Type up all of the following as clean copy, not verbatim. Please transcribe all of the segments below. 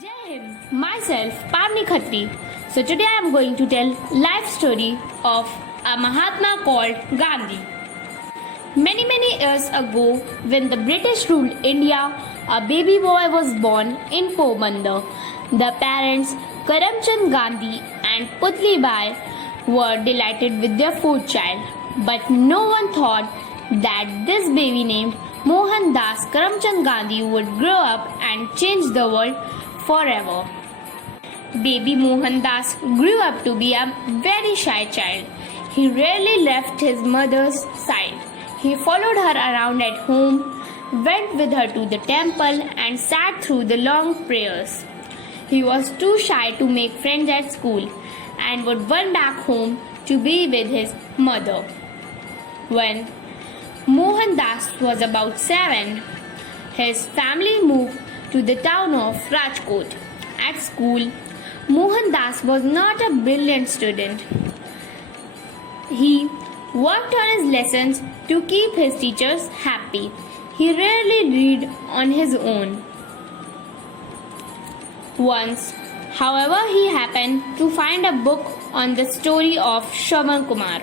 Jai Hind, myself Pamni Khatri. So today I am going to tell life story of a Mahatma called Gandhi. Many years ago, when the British ruled India, a baby boy was born in Porbandar. The parents Karamchand Gandhi and Putli Bai were delighted with their fourth child, but no one thought that this baby named Mohandas Karamchand Gandhi would grow up and change the world forever. Baby Mohandas grew up to be a very shy child. He rarely left his mother's side. He followed her around at home, went with her to the temple, and sat through the long prayers. He was too shy to make friends at school and would run back home to be with his mother. When Mohandas was about 7, his family moved to the town of Rajkot. At school, Mohandas was not a brilliant student. He worked on his lessons to keep his teachers happy. He rarely read on his own. Once, however, he happened to find a book on the story of Shravan Kumar.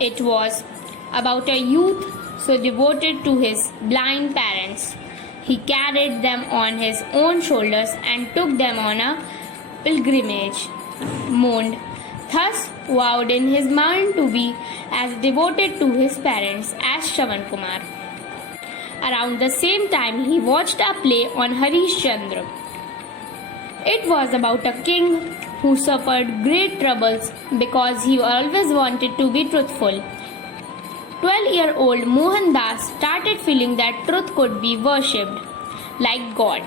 It was about a youth so devoted to his blind parents. He carried them on his own shoulders and took them on a pilgrimage. Mourned, thus vowed in his mind to be as devoted to his parents as Shravan Kumar. Around the same time, he watched a play on Harish Chandra. It was about a king who suffered great troubles because he always wanted to be truthful. 12-year-old Mohandas started feeling that truth could be worshipped like God.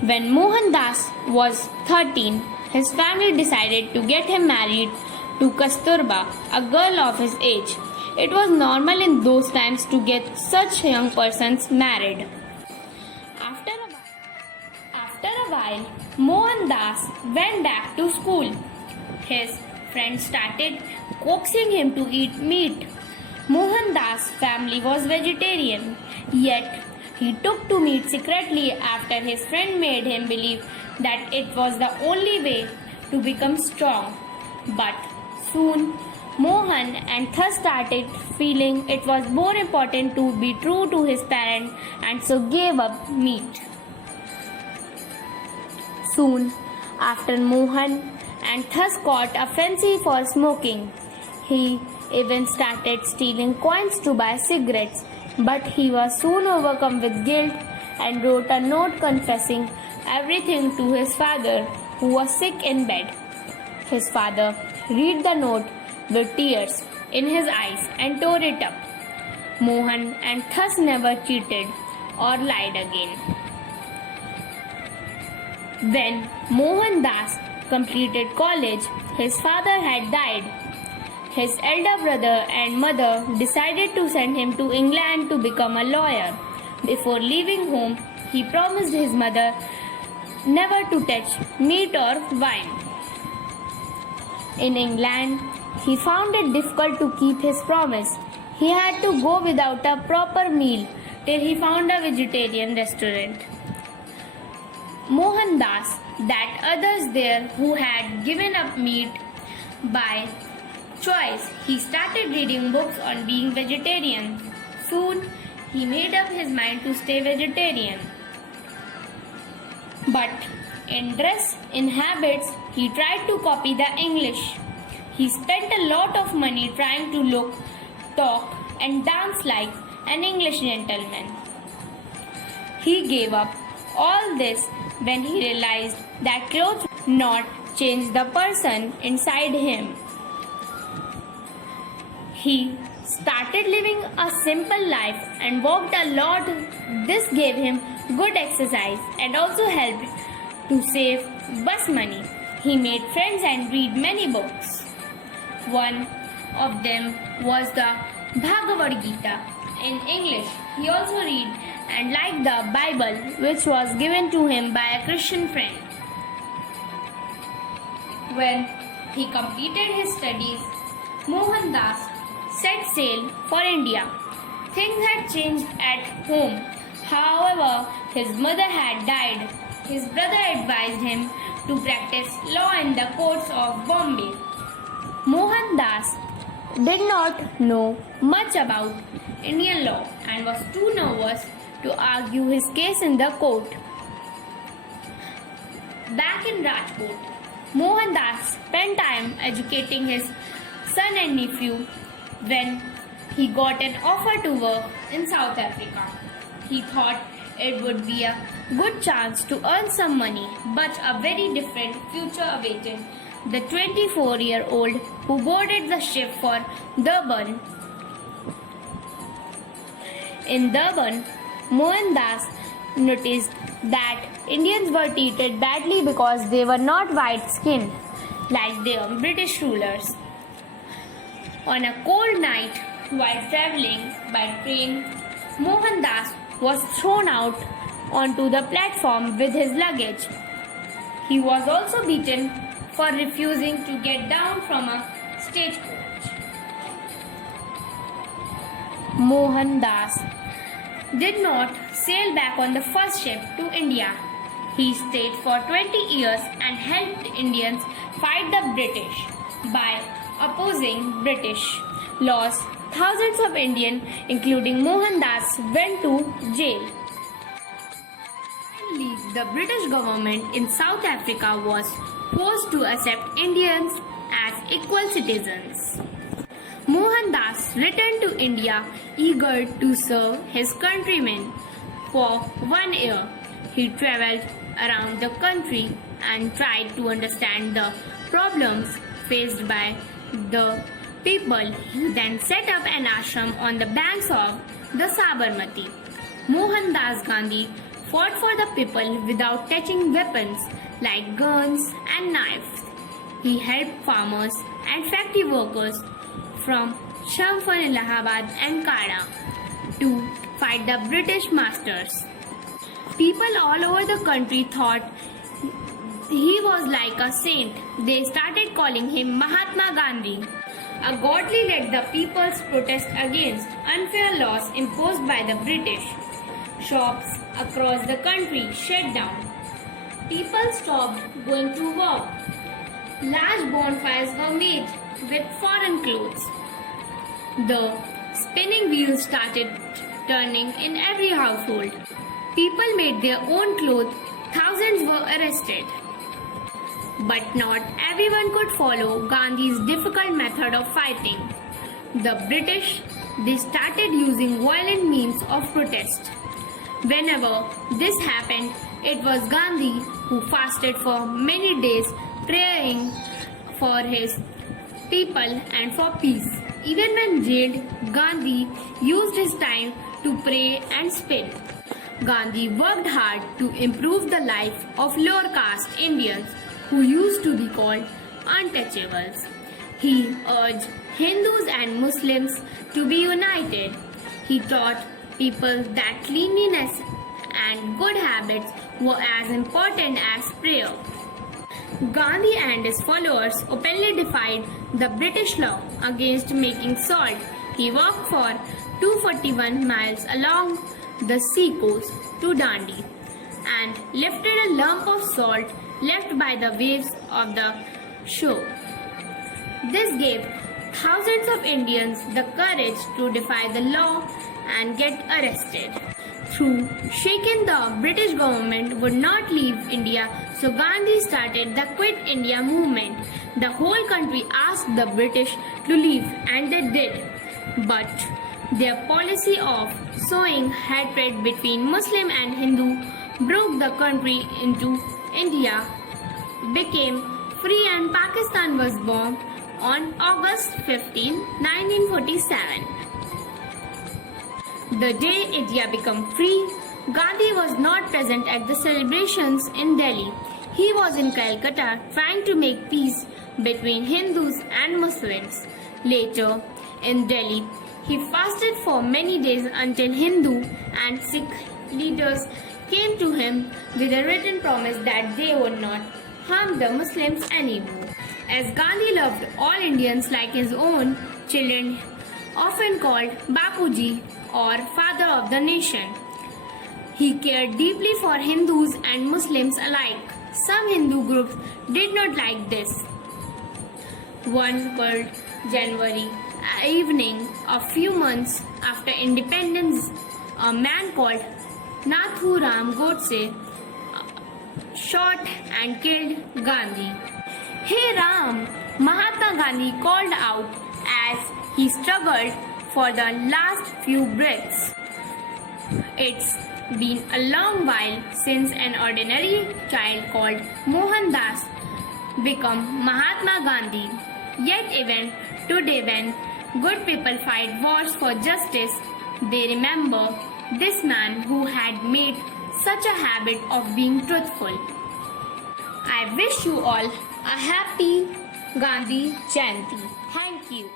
When Mohandas was 13, his family decided to get him married to Kasturba, a girl of his age. It was normal in those times to get such young persons married. After a while, Mohandas went back to school. His friends started coaxing him to eat meat. Mohandas' family was vegetarian, yet he took to meat secretly after his friend made him believe that it was the only way to become strong. But soon, Mohan and thus started feeling it was more important to be true to his parents and so gave up meat. Soon after, Mohan and thus caught a fancy for smoking. He even started stealing coins to buy cigarettes, but he was soon overcome with guilt and wrote a note confessing everything to his father, who was sick in bed. His father read the note with tears in his eyes and tore it up. Mohan and thus never cheated or lied again. When Mohandas completed college, his father had died. His elder brother and mother decided to send him to England to become a lawyer. Before leaving home, he promised his mother never to touch meat or wine. In England, he found it difficult to keep his promise. He had to go without a proper meal till he found a vegetarian restaurant. Mohandas, that others there who had given up meat by choice, he started reading books on being vegetarian. Soon, he made up his mind to stay vegetarian. But in dress, in habits, he tried to copy the English. He spent a lot of money trying to look, talk, and dance like an English gentleman. He gave up all this when he realized that clothes not change the person inside him. He started living a simple life and walked a lot. This gave him good exercise and also helped to save bus money. He made friends and read many books. One of them was the Bhagavad Gita in English. He also read and liked the Bible, which was given to him by a Christian friend. When he completed his studies, Mohandas set sail for India. Things had changed at home. However, his mother had died His brother advised him to practice law in the courts of Bombay. Mohandas did not know much about Indian law and was too nervous to argue his case in the court. Back in Rajkot, Mohandas spent time educating his son and nephew when he got an offer to work in South Africa. He thought it would be a good chance to earn some money, but a very different future awaited the 24-year-old who boarded the ship for Durban. In Durban, Mohandas noticed that Indians were treated badly because they were not white-skinned like their British rulers. On a cold night, while travelling by train, Mohandas was thrown out onto the platform with his luggage. He was also beaten for refusing to get down from a stagecoach. Mohandas did not sail back on the first ship to India. He stayed for 20 years and helped Indians fight the British. By opposing British laws, thousands of Indians, including Mohandas, went to jail. Finally, the British government in South Africa was forced to accept Indians as equal citizens. Mohandas returned to India eager to serve his countrymen. For 1 year, he travelled around the country and tried to understand the problems faced by the people. He then set up an ashram on the banks of the Sabarmati. Mohandas Gandhi fought for the people without touching weapons like guns and knives. He helped farmers and factory workers from Champhan, Allahabad and Kada to fight the British masters. People all over the country thought he was like a saint. They started calling him Mahatma Gandhi. A godly led the people's protest against unfair laws imposed by the British. Shops across the country shut down. People stopped going to work. Large bonfires were made with foreign clothes. The spinning wheels started turning in every household. People made their own clothes. Thousands were arrested. But not everyone could follow Gandhi's difficult method of fighting. The British, they started using violent means of protest. Whenever this happened, it was Gandhi who fasted for many days, praying for his people and for peace. Even when jailed, Gandhi used his time to pray and spin. Gandhi worked hard to improve the life of lower caste Indians who used to be called untouchables. He urged Hindus and Muslims to be united. He taught people that cleanliness and good habits were as important as prayer. Gandhi and his followers openly defied the British law against making salt. He walked for 241 miles along the sea coast to Dandi and lifted a lump of salt left by the waves of the shore. This gave thousands of Indians the courage to defy the law and get arrested. Through shaking, the British government would not leave India, so Gandhi started the Quit India movement. The whole country asked the British to leave and they did. But their policy of sowing hatred between Muslim and Hindu broke the country into India became free and Pakistan was born on August 15, 1947. The day India became free, Gandhi was not present at the celebrations in Delhi. He was in Calcutta trying to make peace between Hindus and Muslims. Later, in Delhi, he fasted for many days until Hindu and Sikh leaders came to him with a written promise that they would not harm the Muslims anymore. As Gandhi loved all Indians like his own children, often called Bapuji or Father of the Nation, He cared deeply for Hindus and Muslims alike. Some Hindu groups did not like this. One cold January evening, a few months after independence, a man called Nathuram Godse shot and killed Gandhi. Hey Ram, Mahatma Gandhi called out as he struggled for the last few breaths. It's been a long while since an ordinary child called Mohandas became Mahatma Gandhi. Yet even today when good people fight wars for justice, they remember this man who had made such a habit of being truthful. I wish you all a happy Gandhi Jayanti. Thank you.